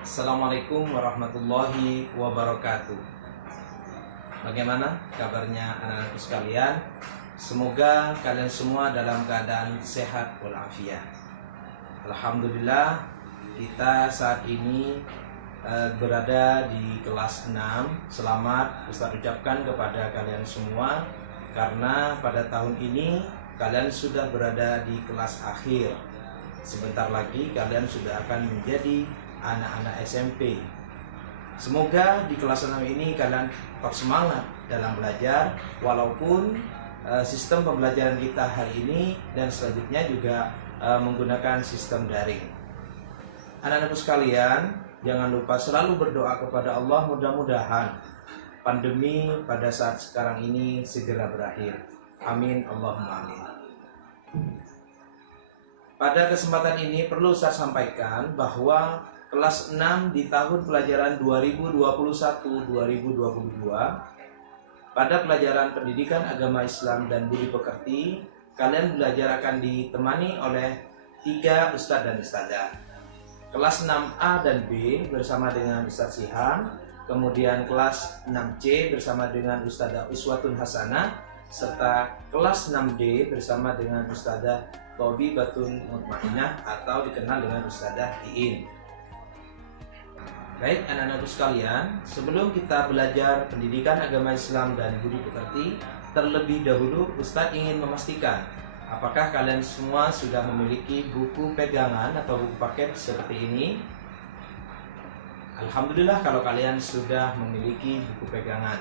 Assalamualaikum warahmatullahi wabarakatuh. Bagaimana kabarnya anak-anakku sekalian? Semoga kalian semua dalam keadaan sehat walafiat. Alhamdulillah, kita saat ini berada di kelas 6. Selamat Ustaz ucapkan kepada kalian semua, karena pada tahun ini kalian sudah berada di kelas akhir. Sebentar lagi kalian sudah akan menjadi anak-anak SMP. Semoga di kelas 6 ini kalian tetap semangat dalam belajar, walaupun sistem pembelajaran kita hari ini dan selanjutnya juga menggunakan sistem daring. Anak-anakku sekalian, jangan lupa selalu berdoa kepada Allah, mudah-mudahan pandemi pada saat sekarang ini segera berakhir. Amin, Allahumma amin. Pada kesempatan ini perlu saya sampaikan bahwa kelas 6 di tahun pelajaran 2021-2022 pada pelajaran pendidikan agama Islam dan budi pekerti, kalian belajar akan ditemani oleh 3 ustadz dan ustadzah. Kelas 6A dan B bersama dengan Ustadz Sihan, kemudian kelas 6C bersama dengan Ustadzah Uswatun Hasanah, serta kelas 6D bersama dengan Ustadzah Thobibatun Mutmainah atau dikenal dengan Ustadzah Iin. Baik anak-anakku sekalian, sebelum kita belajar pendidikan agama Islam dan budi pekerti, terlebih dahulu Ustadz ingin memastikan apakah kalian semua sudah memiliki buku pegangan atau buku paket seperti ini. Alhamdulillah kalau kalian sudah memiliki buku pegangan,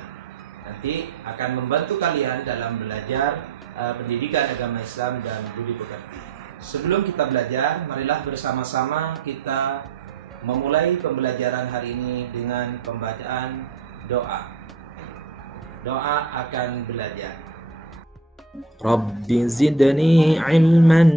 nanti akan membantu kalian dalam belajar pendidikan agama Islam dan budi pekerti. Sebelum kita belajar, marilah bersama-sama kita memulai pembelajaran hari ini dengan pembacaan doa. Doa akan belajar. Rabbi zidni ilman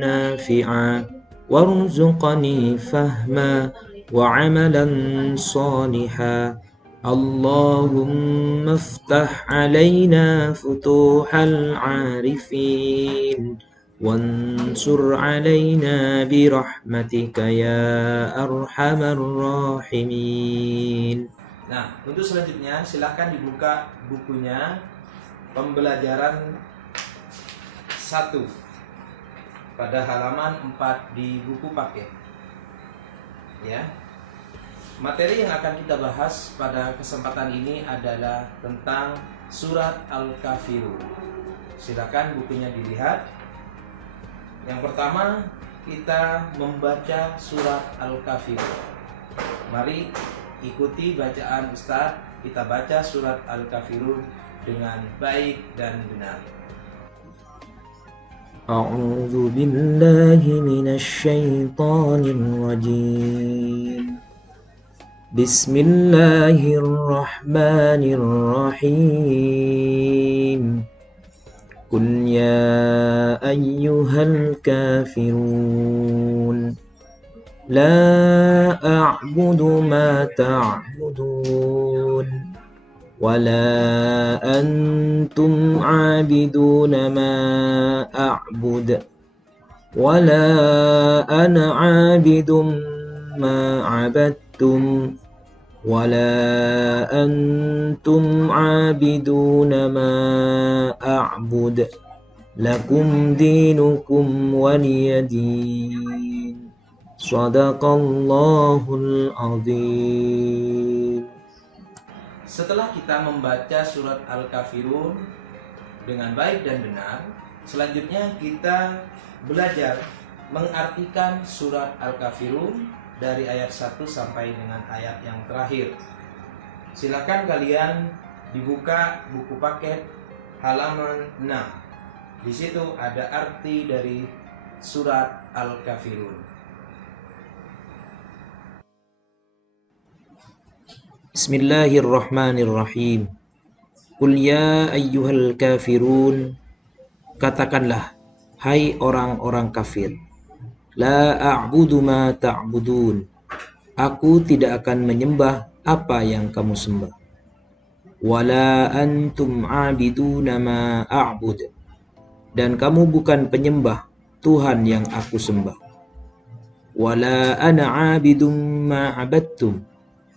nafi'a warzuqni fahma wa amalan saliha. Allahumma iftah alaina futuhal arifin wansur alaina birahmatika ya arhamar rahimin. Nah, untuk selanjutnya silahkan dibuka bukunya pembelajaran 1 pada halaman 4 di buku paket. Ya. Materi yang akan kita bahas pada kesempatan ini adalah tentang surat Al-Kafirun. Silakan bukunya dilihat. Yang pertama, kita membaca surat Al-Kafirun. Mari ikuti bacaan Ustadz. Kita baca surat Al-Kafirun dengan baik dan benar. A'udzu billahi minasy syaithanir rajim. Bismillahirrahmanirrahim. Qul ya ayyuhal kafirun la a'budu ma ta'budun wala antum 'abiduna ma a'bud wala ana 'abidum ma 'abadtum wala antum 'abiduna ma a'bud lakum dinukum waliyadin. Shadaqallahul azim. Setelah kita membaca surat Al-Kafirun dengan baik dan benar, selanjutnya kita belajar mengartikan surat Al-Kafirun dari ayat 1 sampai dengan ayat yang terakhir. Silakan kalian dibuka buku paket halaman 6. Di situ ada arti dari surat Al-Kafirun. Bismillahirrahmanirrahim. Qul ya ayyuhal kafirun, katakanlah hai orang-orang kafir, la a'budu ma ta'budun, aku tidak akan menyembah apa yang kamu sembah, wala antum 'abiduna ma a'bud, dan kamu bukan penyembah Tuhan yang aku sembah, wala ana 'abidum ma 'abadtum,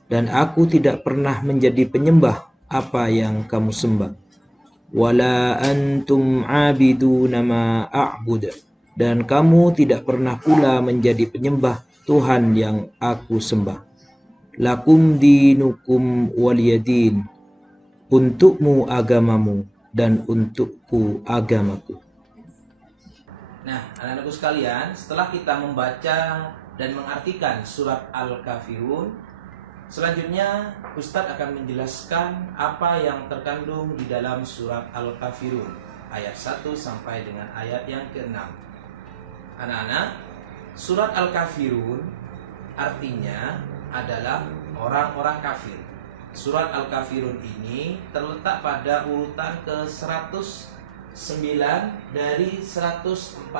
dan aku tidak pernah menjadi penyembah apa yang kamu sembah. Wala antum 'abiduna ma a'bud, dan kamu tidak pernah pula menjadi penyembah Tuhan yang aku sembah. Lakum dinukum waliyadin, untukmu agamamu dan untukku agamaku. Nah, anak-anakku sekalian, setelah kita membaca dan mengartikan surat Al-Kafirun, selanjutnya Ustadz akan menjelaskan apa yang terkandung di dalam surat Al-Kafirun ayat 1 sampai dengan ayat yang ke-6. Anak-anak, surat Al-Kafirun artinya adalah orang-orang kafir. Surat Al-Kafirun ini terletak pada urutan ke-109 dari 114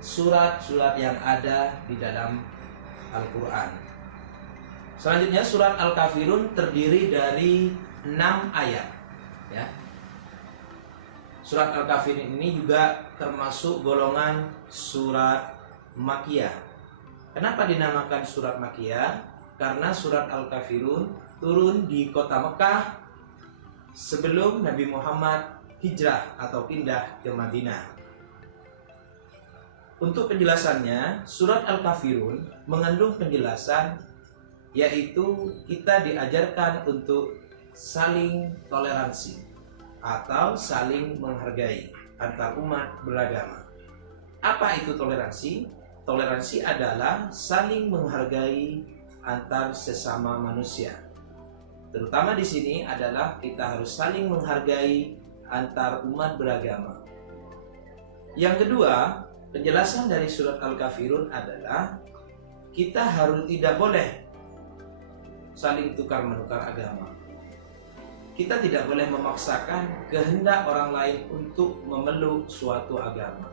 surat-surat yang ada di dalam Al-Quran. Selanjutnya surat Al-Kafirun terdiri dari 6 ayat, ya. Surat Al-Kafirun ini juga termasuk golongan surat Makkiyah. Kenapa dinamakan surat Makkiyah? Karena surat Al-Kafirun turun di kota Mekah sebelum Nabi Muhammad hijrah atau pindah ke Madinah. Untuk penjelasannya, surat Al-Kafirun mengandung penjelasan, yaitu kita diajarkan untuk saling toleransi atau saling menghargai antar umat beragama. Apa itu toleransi? Toleransi adalah saling menghargai antar sesama manusia. Terutama di sini adalah kita harus saling menghargai antar umat beragama. Yang kedua, penjelasan dari surat Al-Kafirun adalah kita harus tidak boleh saling tukar menukar agama. Kita tidak boleh memaksakan kehendak orang lain untuk memeluk suatu agama.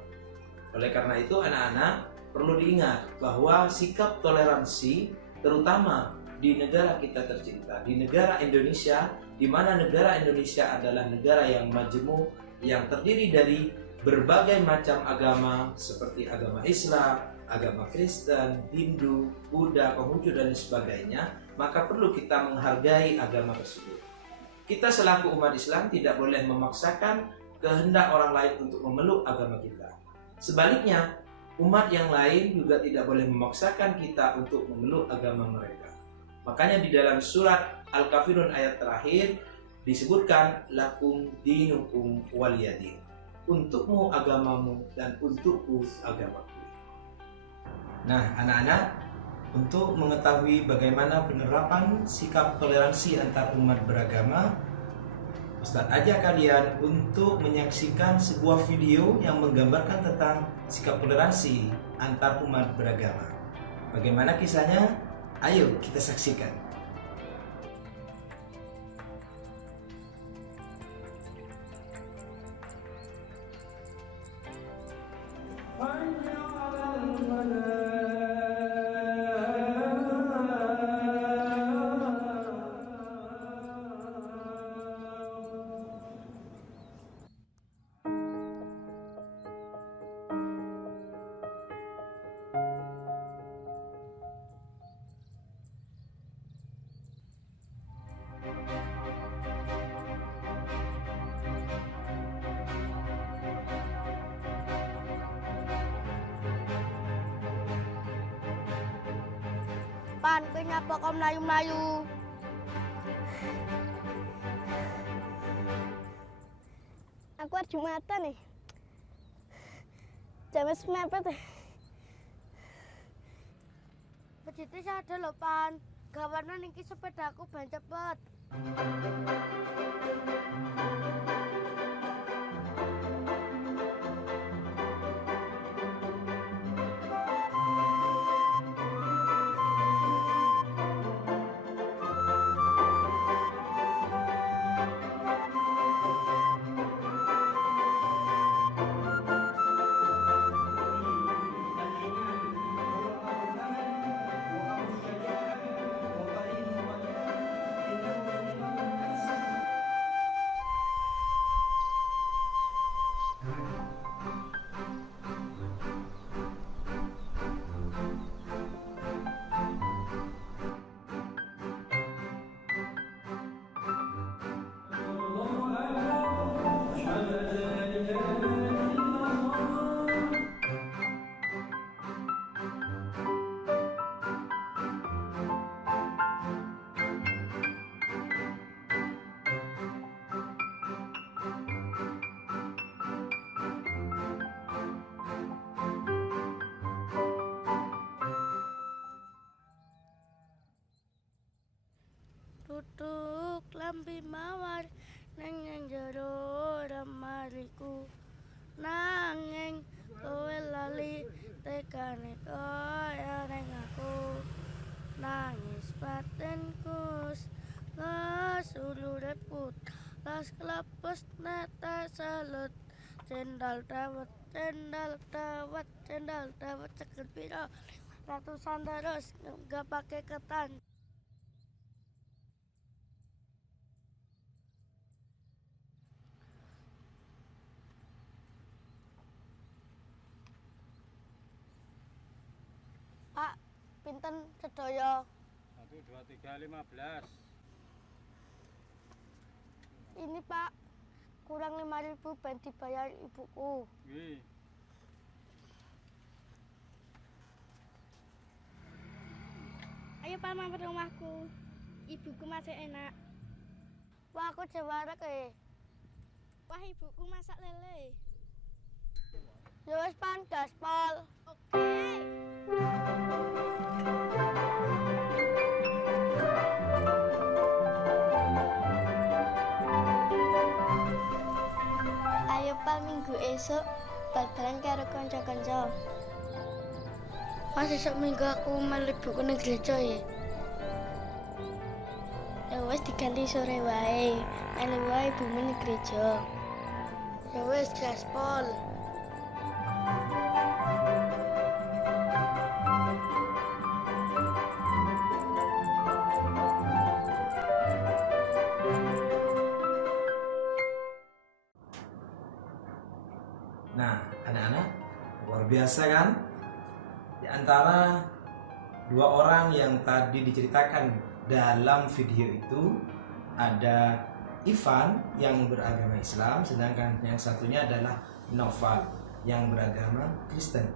Oleh karena itu, anak-anak perlu diingat bahwa sikap toleransi, terutama di negara kita tercinta, di negara Indonesia, di mana negara Indonesia adalah negara yang majemuk, yang terdiri dari berbagai macam agama seperti agama Islam, agama Kristen, Hindu, Buddha, Konghucu dan sebagainya, maka perlu kita menghargai agama tersebut. Kita selaku umat Islam tidak boleh memaksakan kehendak orang lain untuk memeluk agama kita. Sebaliknya, umat yang lain juga tidak boleh memaksakan kita untuk memeluk agama mereka. Makanya di dalam surat Al-Kafirun ayat terakhir disebutkan lakum dinukum waliyadin. Untukmu agamamu dan untukku agamaku. Nah, anak-anak, untuk mengetahui bagaimana penerapan sikap toleransi antar umat beragama, Ustadz ajak kalian untuk menyaksikan sebuah video yang menggambarkan tentang sikap toleransi antar umat beragama. Bagaimana kisahnya? Ayo kita saksikan. Pan, kowe nyapa kok mlayu-mlayu? Aku arep Jumatan nih. Jam wis mepet. Bejete ada lho, Pan. Gawana niki sepedaku ban cepet. Tutuk lambi mawar neng jero ramariku nanging kowe lali tekane kaya neng aku nangis batinku ngasulu reput las kelapus neta salut cendal dawet ceket piro ratusan terus gak pakai ketan. Pak, pinten sedaya? 1, 2, 3, 15. Ini Pak, kurang 5.000 ben dibayar ibuku. Wih, Ayo Pak mampir rumahku. Ibuku masih enak. Wah, aku jewarek Wah, ibuku masak lele. Ya wis Pan, gaspol. Oke. Ayo Pak, minggu esok bal-balan karo kanca-kanca. Mas esok minggu aku mlebu nang gereja ya. Ya wis diganti sore wae. Melu wae ibumu nang gereja. Ya wis gaspol. Nah, anak-anak, luar biasa kan? Di antara dua orang yang tadi diceritakan dalam video itu, ada Ivan yang beragama Islam, sedangkan yang satunya adalah Noval yang beragama Kristen.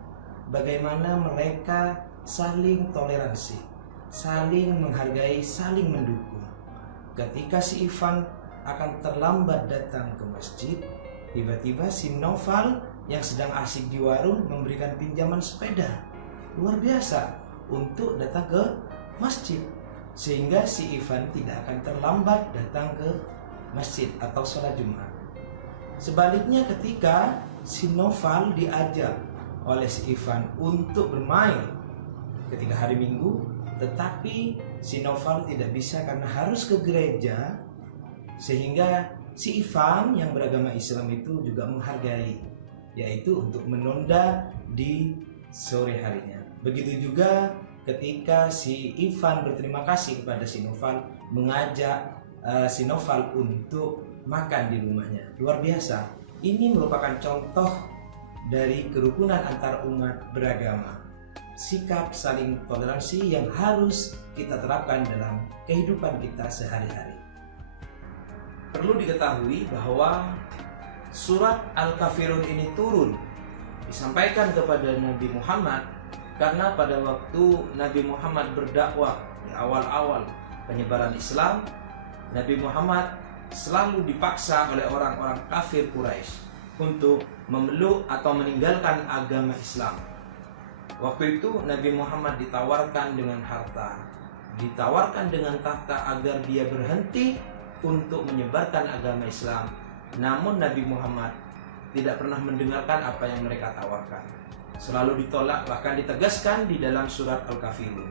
Bagaimana mereka saling toleransi, saling menghargai, saling mendukung. Ketika si Ivan akan terlambat datang ke masjid, tiba-tiba si Noval yang sedang asik di warung memberikan pinjaman sepeda luar biasa untuk datang ke masjid, sehingga si Ivan tidak akan terlambat datang ke masjid atau sholat Jumat. Sebaliknya, ketika si Noval diajak oleh si Ivan untuk bermain ketika hari Minggu, tetapi si Noval tidak bisa karena harus ke gereja, sehingga si Ivan yang beragama Islam itu juga menghargai, yaitu untuk menunda di sore harinya. Begitu juga ketika si Ivan berterima kasih kepada si Noval, mengajak si Noval untuk makan di rumahnya. Luar biasa. Ini merupakan contoh dari kerukunan antar umat beragama, sikap saling toleransi yang harus kita terapkan dalam kehidupan kita sehari-hari. Perlu diketahui bahwa surat Al-Kafirun ini turun disampaikan kepada Nabi Muhammad karena pada waktu Nabi Muhammad berdakwah di awal-awal penyebaran Islam, Nabi Muhammad selalu dipaksa oleh orang-orang kafir Quraisy untuk memeluk atau meninggalkan agama Islam. Waktu itu Nabi Muhammad ditawarkan dengan harta, ditawarkan dengan tahta agar dia berhenti untuk menyebarkan agama Islam. Namun Nabi Muhammad tidak pernah mendengarkan apa yang mereka tawarkan. Selalu ditolak, bahkan ditegaskan di dalam surat Al-Kafirun,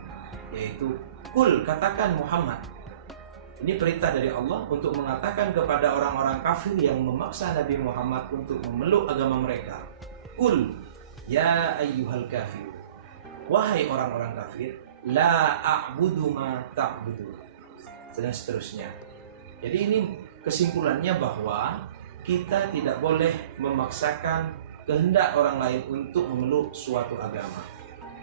yaitu Kul, katakan Muhammad. Ini perintah dari Allah untuk mengatakan kepada orang-orang kafir yang memaksa Nabi Muhammad untuk memeluk agama mereka. Kul, ya ayyuhal kafir. Wahai orang-orang kafir, la a'budu ma ta'budu. Dan seterusnya. Jadi ini kesimpulannya bahwa kita tidak boleh memaksakan kehendak orang lain untuk memeluk suatu agama.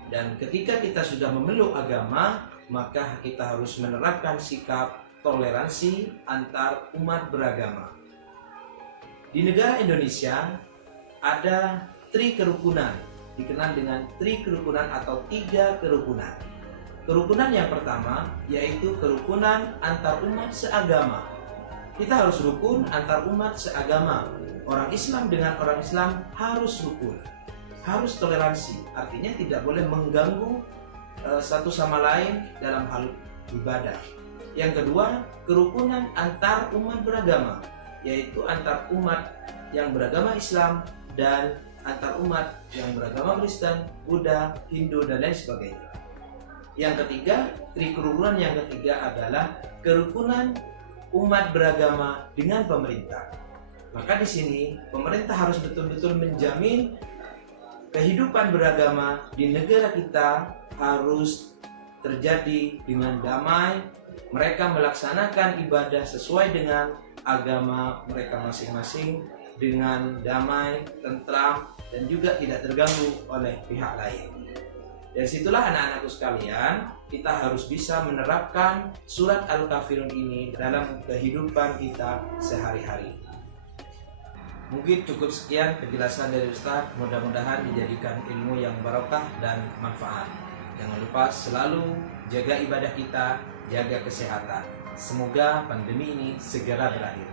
Dan ketika kita sudah memeluk agama, maka kita harus menerapkan sikap toleransi antar umat beragama. Di negara Indonesia ada tri kerukunan, dikenal dengan tri kerukunan atau 3 kerukunan. Kerukunan yang pertama yaitu kerukunan antar umat seagama. Kita harus rukun antar umat seagama. Orang Islam dengan orang Islam harus rukun, harus toleransi. Artinya tidak boleh mengganggu satu sama lain dalam hal ibadah. Yang kedua, kerukunan antar umat beragama, yaitu antar umat yang beragama Islam dan antar umat yang beragama Kristen, Buddha, Hindu, dan lain sebagainya. Yang ketiga, kerukunan yang ketiga adalah kerukunan umat beragama dengan pemerintah. Maka di sini pemerintah harus betul-betul menjamin kehidupan beragama di negara kita harus terjadi dengan damai. Mereka melaksanakan ibadah sesuai dengan agama mereka masing-masing dengan damai, tentram, dan juga tidak terganggu oleh pihak lain. Dari situlah anak-anakku sekalian, kita harus bisa menerapkan surat Al-Kafirun ini dalam kehidupan kita sehari-hari. Mungkin cukup sekian penjelasan dari Ustaz. Mudah-mudahan dijadikan ilmu yang barokah dan manfaat. Jangan lupa selalu jaga ibadah kita, jaga kesehatan. Semoga pandemi ini segera berakhir.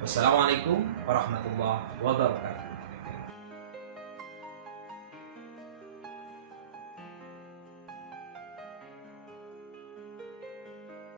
Wassalamualaikum warahmatullahi wabarakatuh.